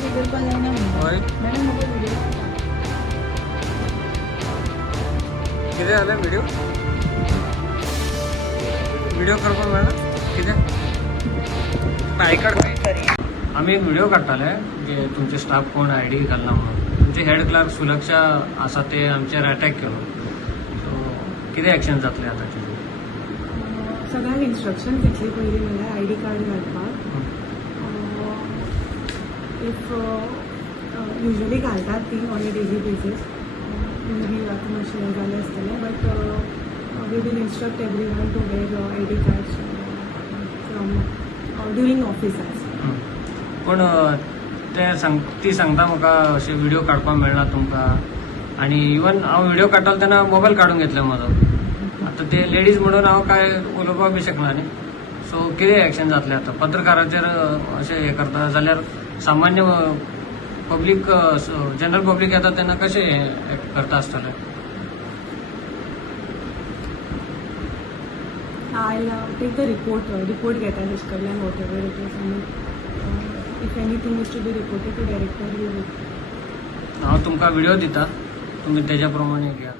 video call आहे ना होय मॅडम मोबाईल व्हिडिओ किती झालं व्हिडिओ व्हिडिओ करतो मॅडम किती आयकार्ड तरी आम्ही एक व्हिडिओ काढताले जे तुमचे स्टाफ कोण आय डी घालना म्हणून तुमचे हेड क्लार्क सुलक्षा असा ते आमचेर अटॅक केलो सो किती ॲक्शन जातले आताचे सगळ्यांनी इन्स्ट्रक्शन घेतली पयलीं म्हणल्यार आय डी कार्ड घालपाक इफ युजली घालतात ती on a daily basis maybe आतां मातशें जालें आसतलें but we will instruct everyone to wear I D cards from during office hours पण ती सांगता म्हाका अशें व्हिडिओ काडपाक मेळना तुमकां आनी इवन हांव व्हिडिओ काडटालो तेन्ना मोबायल काडून घेतलो म्हजो आतां ते लेडीज म्हणून हांव काय उलोवपाक बी शकना न्ही सो कितें एक्शन जातलें आतां पत्रकाराचेर अशें हें करता जाल्यार सामान्य पब्लीक जनरल पब्लीक येता तेन्ना कशें हें करता आसतलें I'll take the report get and and whatever it is and if anything is to be reported to director we will हांव तुमकां व्हिडिओ दिता तुमी तेज्या प्रमाणे घ्या